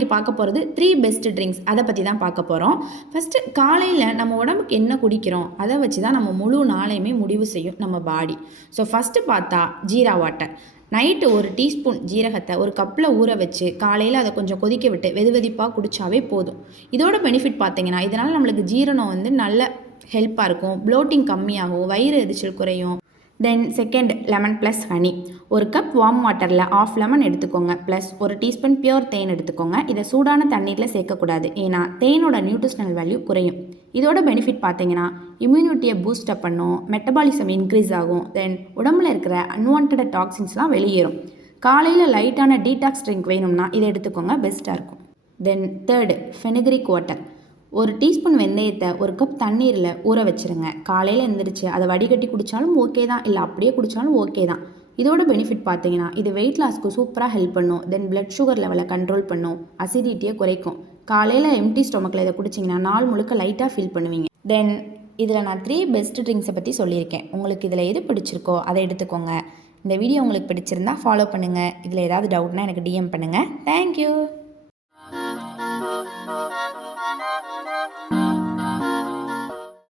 இன்றைக்கி பார்க்க போகிறது 3 பெஸ்ட் ட்ரிங்க்ஸ் அதை பற்றி தான் பார்க்க போகிறோம். ஃபஸ்ட்டு காலையில் நம்ம உடம்புக்கு என்ன குடிக்கிறோம் அதை வச்சு தான் நம்ம முழு நாளையுமே முடிவு செய்யும் நம்ம பாடி. ஸோ ஃபஸ்ட்டு பார்த்தா ஜீரா வாட்டர். நைட்டு ஒரு டீஸ்பூன் ஜீரகத்தை ஒரு கப்பில் ஊற வச்சு காலையில் அதை கொஞ்சம் கொதிக்க விட்டு வெதுவெதிப்பாக குடித்தாவே போதும். இதோட பெனிஃபிட் பார்த்தீங்கன்னா இதனால் நம்மளுக்கு ஜீரணம் நல்ல ஹெல்ப்பாக இருக்கும், ப்ளோட்டிங் கம்மியாகும், வயிறு எரிச்சல் குறையும். Then second lemon plus honey. ஒரு கப் வார்ம் வாட்டரில் ஆஃப் லெமன் எடுத்துக்கோங்க, ப்ளஸ் ஒரு டீஸ்பூன் பியூர் தேன் எடுத்துக்கோங்க. இதை சூடான தண்ணீரில் சேர்க்கக்கூடாது, ஏன்னா தேனோட நியூட்ரிஷனல் வேல்யூ குறையும். இதோட பெனிஃபிட் பார்த்தீங்கன்னா இம்யூனிட்டியை பூஸ்டப் பண்ணும், மெட்டபாலிசம் இன்க்ரீஸ் ஆகும், தென் உடம்புல இருக்கிற அன்வான்ட் டாக்ஸின்ஸ்லாம் வெளியேறும். காலையில் லைட்டான டீடாக்ஸ் ட்ரிங்க் வேணும்னா இதை எடுத்துக்கோங்க, பெஸ்ட்டாக இருக்கும். Then third fenugreek water. ஒரு டீஸ்பூன் வெந்தயத்தை ஒரு கப் தண்ணீரில் ஊற வச்சுருங்க. காலையில் எழுந்திரிச்சு அதை வடிகட்டி குடித்தாலும் ஓகே தான், இல்லை அப்படியே குடித்தாலும் ஓகே தான். இதோட பெனிஃபிட் பார்த்தீங்கன்னா இது வெயிட் லாஸ்க்கு சூப்பராக ஹெல்ப் பண்ணும், தென் பிளட் சுகர் லெவலை கண்ட்ரோல் பண்ணும், அசிடிட்டியை குறைக்கும். காலையில் எம்டி ஸ்டொமக்கில் இதை குடிச்சிங்கன்னா நாள் முழுக்க லைட்டாக ஃபீல் பண்ணுவீங்க. தென் இதில் நான் 3 பெஸ்ட் ட்ரிங்க்ஸை பற்றி சொல்லியிருக்கேன். உங்களுக்கு இதில் எது பிடிச்சிருக்கோ அதை எடுத்துக்கோங்க. இந்த வீடியோ உங்களுக்கு பிடிச்சிருந்தா ஃபாலோ பண்ணுங்கள். இதில் ஏதாவது டவுட்னா எனக்கு டிஎம் பண்ணுங்கள். தேங்க்யூ.